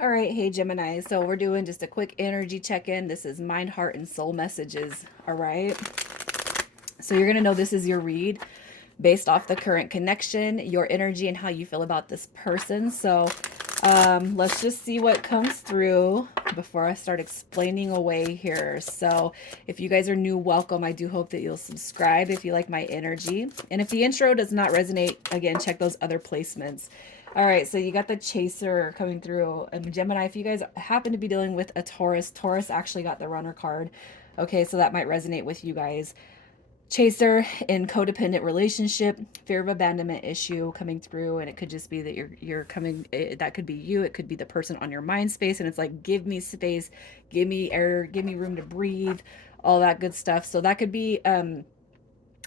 All right, hey Gemini. So we're doing just a quick energy check-in. This is mind, heart, and soul messages. All right. So you're gonna know this is your read based off the current connection, your energy, and how you feel about this person. So let's just see what comes through before I start explaining away here. So if you guys are new, welcome. I do hope that you'll subscribe if you like my energy. And if the intro does not resonate, again, check those other placements. All right, so you got the chaser coming through. And Gemini, if you guys happen to be dealing with a Taurus, Taurus actually got the runner card. Okay, so that might resonate with you guys. Chaser in codependent relationship, fear of abandonment issue coming through, and it could just be that you're coming, that could be you, it could be the person on your mind space, and it's like, give me space, give me air, give me room to breathe, all that good stuff. So that could be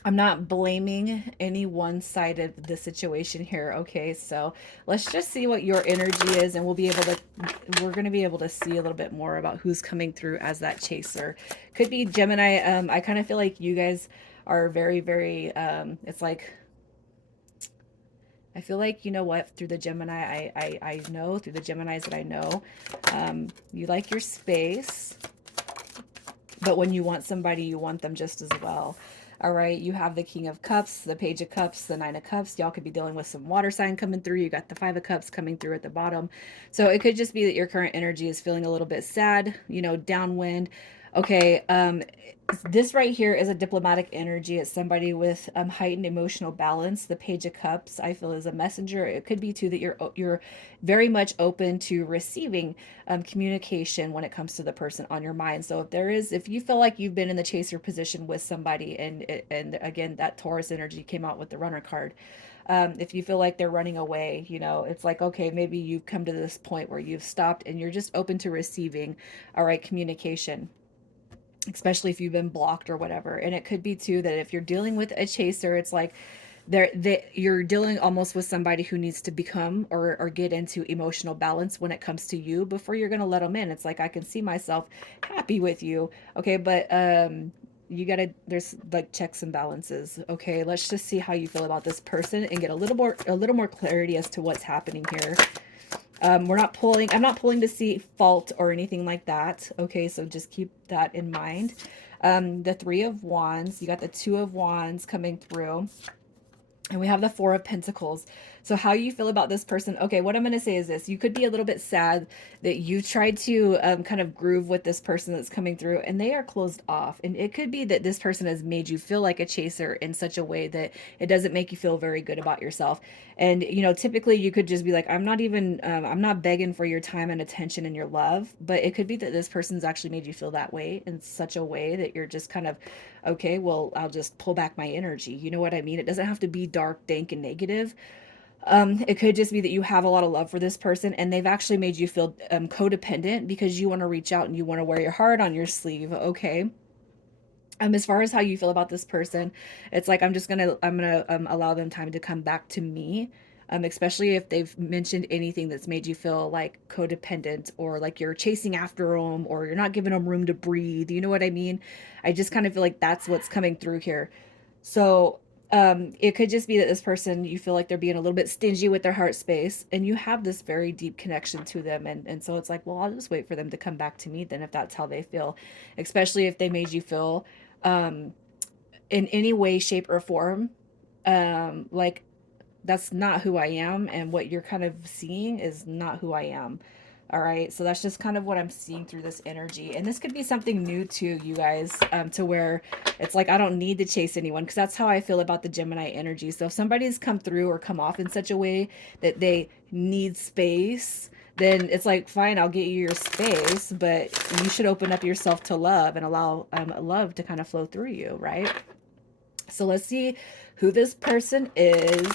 I'm not blaming any one side of the situation here. Okay, so let's just see what your energy is, and we're going to be able to see a little bit more about who's coming through as that chaser. Could be Gemini. I kind of feel like you guys are very, very, it's like, I feel like, you know what, through the Gemini, I know, through the Geminis that I know, you like your space, but when you want somebody, you want them just as well. All right, you have the King of Cups, the Page of Cups, the Nine of Cups. Y'all could be dealing with some water sign coming through. You got the Five of Cups coming through at the bottom. So it could just be that your current energy is feeling a little bit sad, you know, downwind. Okay, this right here is a diplomatic energy. It's somebody with heightened emotional balance. The Page of Cups, I feel, is a messenger. It could be too that you're very much open to receiving communication when it comes to the person on your mind. So if you feel like you've been in the chaser position with somebody, and again, that Taurus energy came out with the runner card. If you feel like they're running away, you know, it's like, okay, maybe you've come to this point where you've stopped and you're just open to receiving, all right, communication, especially if you've been blocked or whatever. And it could be too that if you're dealing with a chaser, it's like you're dealing almost with somebody who needs to become or get into emotional balance when it comes to you before you're going to let them in. It's like, I can see myself happy with you. Okay, but you gotta, there's like checks and balances. Okay, let's just see how you feel about this person and get a little more clarity as to what's happening here. I'm not pulling to see fault or anything like that. Okay, so just keep that in mind. The Three of Wands, you got the Two of Wands coming through. And we have the Four of Pentacles. So how you feel about this person? Okay, what I'm going to say is this. You could be a little bit sad that you tried to kind of groove with this person that's coming through and they are closed off. And it could be that this person has made you feel like a chaser in such a way that it doesn't make you feel very good about yourself. And, you know, typically you could just be like, I'm not begging for your time and attention and your love. But it could be that this person's actually made you feel that way in such a way that you're just kind of, okay, well, I'll just pull back my energy. You know what I mean? It doesn't have to be dark, dank, and negative. It could just be that you have a lot of love for this person and they've actually made you feel codependent because you want to reach out and you want to wear your heart on your sleeve. Okay. As far as how you feel about this person, it's like I'm gonna allow them time to come back to me, especially if they've mentioned anything that's made you feel like codependent or like you're chasing after them or you're not giving them room to breathe. You know what I mean? I just kind of feel like that's what's coming through here. So it could just be that this person, you feel like they're being a little bit stingy with their heart space and you have this very deep connection to them. And so it's like, well, I'll just wait for them to come back to me then if that's how they feel, especially if they made you feel um, in any way, shape, or form like that's not who I am. And what you're kind of seeing is not who I am. All right, so that's just kind of what I'm seeing through this energy. And this could be something new to you guys, to where it's like, I don't need to chase anyone because that's how I feel about the Gemini energy. So if somebody's come through or come off in such a way that they need space, then it's like, fine, I'll get you your space, but you should open up yourself to love and allow love to kind of flow through you, right? So let's see who this person is,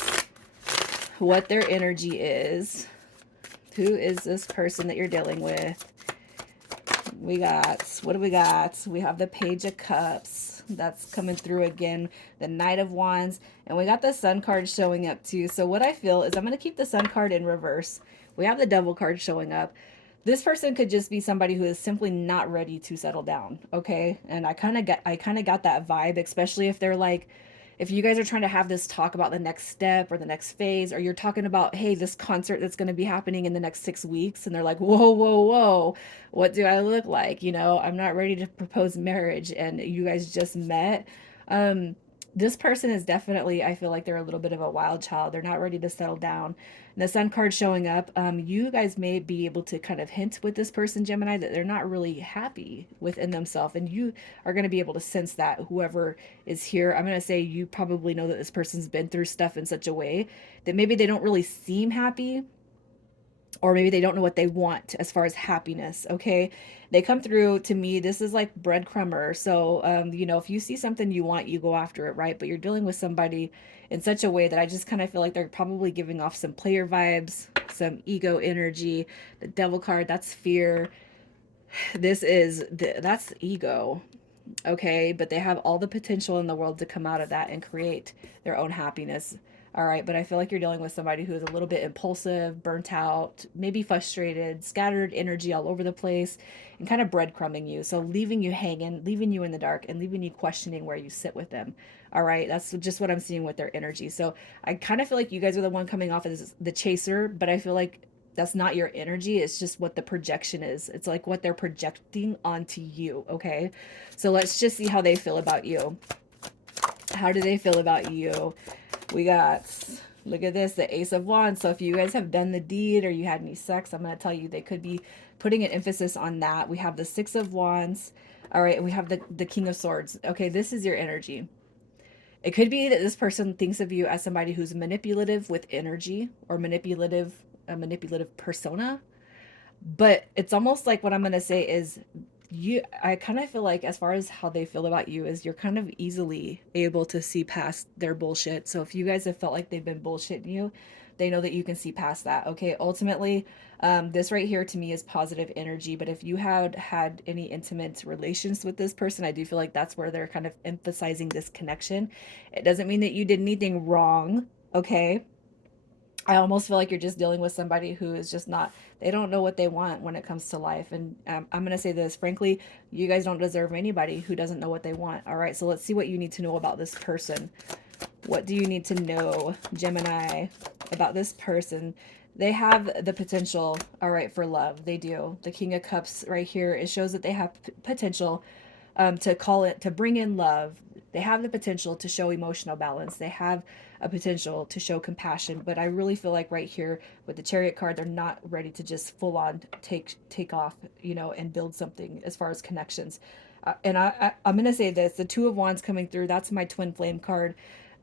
what their energy is. Who is this person that you're dealing with? What do we got? We have the Page of Cups. That's coming through again. The Knight of Wands. And we got the Sun card showing up too. So what I feel is I'm going to keep the Sun card in reverse. We have the Devil card showing up. This person could just be somebody who is simply not ready to settle down. Okay. And I kind of got that vibe, especially if they're like, if you guys are trying to have this talk about the next step or the next phase, or you're talking about, hey, this concert that's going to be happening in the next 6 weeks, and they're like, whoa, whoa, whoa, what do I look like? You know, I'm not ready to propose marriage, and you guys just met. Um, this person is definitely, I feel like they're a little bit of a wild child. They're not ready to settle down. And the sun card showing up, you guys may be able to kind of hint with this person, Gemini, that they're not really happy within themselves. And you are going to be able to sense that, whoever is here. I'm going to say you probably know that this person's been through stuff in such a way that maybe they don't really seem happy, or maybe they don't know what they want as far as happiness. Okay, they come through to me, this is like breadcrumber. So you know, if you see something you want, you go after it, right? But you're dealing with somebody in such a way that I just kind of feel like they're probably giving off some player vibes, some ego energy. The devil card, that's fear. That's ego. Okay, but they have all the potential in the world to come out of that and create their own happiness. All right, but I feel like you're dealing with somebody who is a little bit impulsive, burnt out, maybe frustrated, scattered energy all over the place, and kind of breadcrumbing you. So leaving you hanging, leaving you in the dark, and leaving you questioning where you sit with them. All right, that's just what I'm seeing with their energy. So I kind of feel like you guys are the one coming off as the chaser, but I feel like that's not your energy. It's just what the projection is. It's like what they're projecting onto you. Okay, so let's just see how they feel about you. How do they feel about you? We got, look at this, the Ace of Wands. So if you guys have done the deed or you had any sex, I'm going to tell you they could be putting an emphasis on that. We have the Six of Wands. All right, and we have the King of Swords. Okay, this is your energy. It could be that this person thinks of you as somebody who's manipulative with energy, or manipulative, a manipulative persona. But it's almost like, what I'm going to say is, you, I kind of feel like, as far as how they feel about you, is you're kind of easily able to see past their bullshit. So if you guys have felt like they've been bullshitting you, they know that you can see past that. Okay, ultimately, this right here to me is positive energy. But if you had any intimate relations with this person, I do feel like that's where they're kind of emphasizing this connection. It doesn't mean that you did anything wrong. Okay, I almost feel like you're just dealing with somebody who is just not, they don't know what they want when it comes to life. And I'm going to say this, frankly, you guys don't deserve anybody who doesn't know what they want. All right, so let's see what you need to know about this person. What do you need to know, Gemini, about this person? They have the potential, all right, for love. They do. The King of Cups right here, it shows that they have potential, to call it, to bring in love. They have the potential to show emotional balance. They have a potential to show compassion. But I really feel like right here with the Chariot card, they're not ready to just full on take off, you know, and build something as far as connections. I'm gonna say this: the Two of Wands coming through. That's my twin flame card.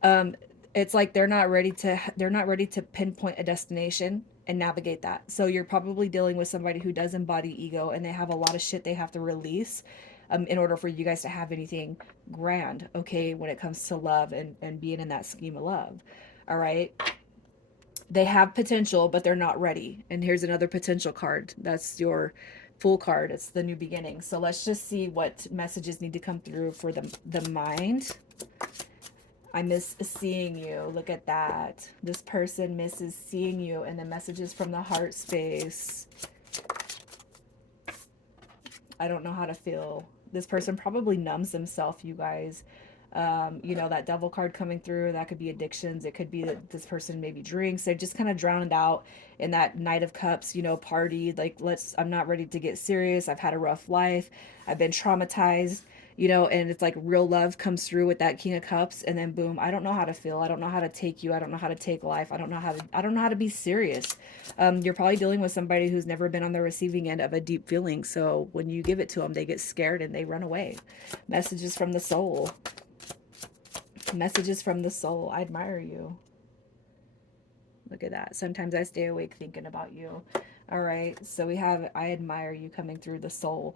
Um, it's like they're not ready to pinpoint a destination and navigate that. So you're probably dealing with somebody who does embody ego, and they have a lot of shit they have to release, in order for you guys to have anything grand, okay, when it comes to love, and being in that scheme of love. All right. They have potential, but they're not ready. And here's another potential card. That's your Fool card. It's the new beginning. So let's just see what messages need to come through for the mind. I miss seeing you. Look at that. This person misses seeing you. And the messages from the heart space. I don't know how to feel. This person probably numbs themselves, you guys. You know, that devil card coming through, that could be addictions. It could be that this person maybe drinks. They just kind of drowned out in that Knight of Cups, you know, party. Like, I'm not ready to get serious. I've had a rough life. I've been traumatized, you know, and it's like real love comes through with that King of Cups. And then boom, I don't know how to feel. I don't know how to take you. I don't know how to take life. I don't know how to be serious. You're probably dealing with somebody who's never been on the receiving end of a deep feeling. So when you give it to them, they get scared and they run away. Messages from the soul. Messages from the soul. I admire you. Look at that. Sometimes I stay awake thinking about you. All right. So we have, I admire you coming through the soul.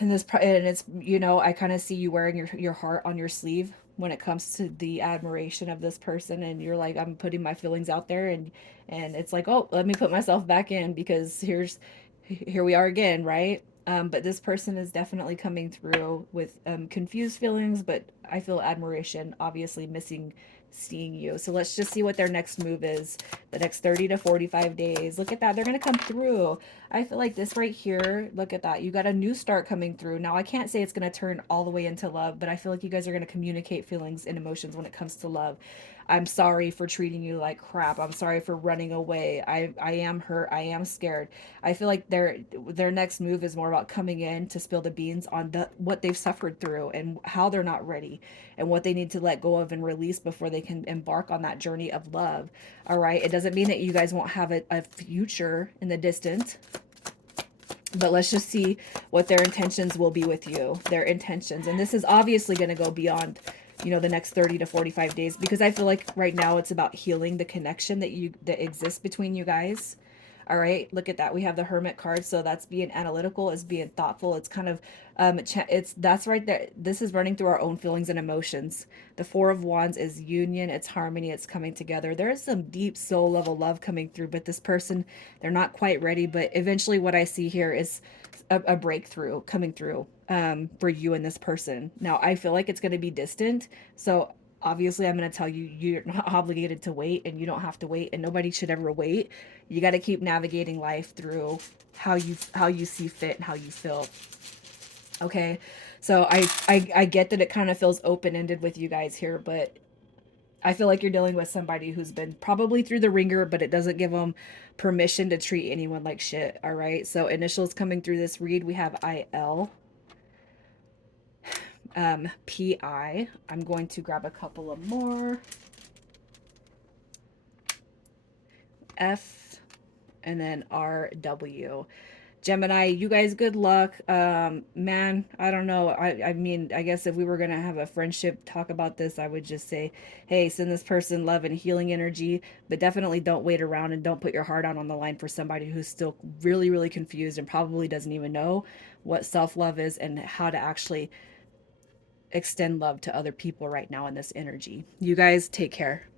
And it's, you know, I kind of see you wearing your heart on your sleeve when it comes to the admiration of this person. And you're like, I'm putting my feelings out there, and it's like, oh, let me put myself back in, because here we are again, right? But this person is definitely coming through with confused feelings, but I feel admiration, obviously missing seeing you. So let's just see what their next move is. The next 30 to 45 days. Look at that. They're going to come through. I feel like this right here, look at that. You got a new start coming through. Now, I can't say it's going to turn all the way into love, but I feel like you guys are going to communicate feelings and emotions when it comes to love. I'm sorry for treating you like crap. I'm sorry for running away. I am hurt. I am scared. I feel like their next move is more about coming in to spill the beans on what they've suffered through and how they're not ready and what they need to let go of and release before they can embark on that journey of love. All right. It doesn't mean that you guys won't have a future in the distant, but let's just see what their intentions will be with you. Their intentions. And this is obviously going to go beyond, the next 30 to 45 days, because I feel like right now it's about healing the connection that exists between you guys. All right, look at that. We have the Hermit card, so that's being analytical, is being thoughtful. It's kind of it's that's right there. This is running through our own feelings and emotions. The Four of Wands is union, it's harmony, it's coming together. There is some deep soul level love coming through, but this person, they're not quite ready. But eventually, what I see here is a breakthrough coming through for you and this person. Now, I feel like it's going to be distant, so obviously I'm going to tell you you're not obligated to wait, and you don't have to wait, and nobody should ever wait. You got to keep navigating life through how you see fit and how you feel. Okay, so I get that it kind of feels open-ended with you guys here, but I feel like you're dealing with somebody who's been probably through the ringer, but it doesn't give them permission to treat anyone like shit. All right, so initials coming through this read, we have IL, PI. I'm going to grab a couple of more. F, and then RW. Gemini, you guys, good luck. Man, I don't know. I mean, I guess if we were gonna have a friendship talk about this, I would just say, hey, send this person love and healing energy, but definitely don't wait around and don't put your heart out on the line for somebody who's still really, really confused and probably doesn't even know what self-love is and how to actually extend love to other people right now in this energy. You guys take care.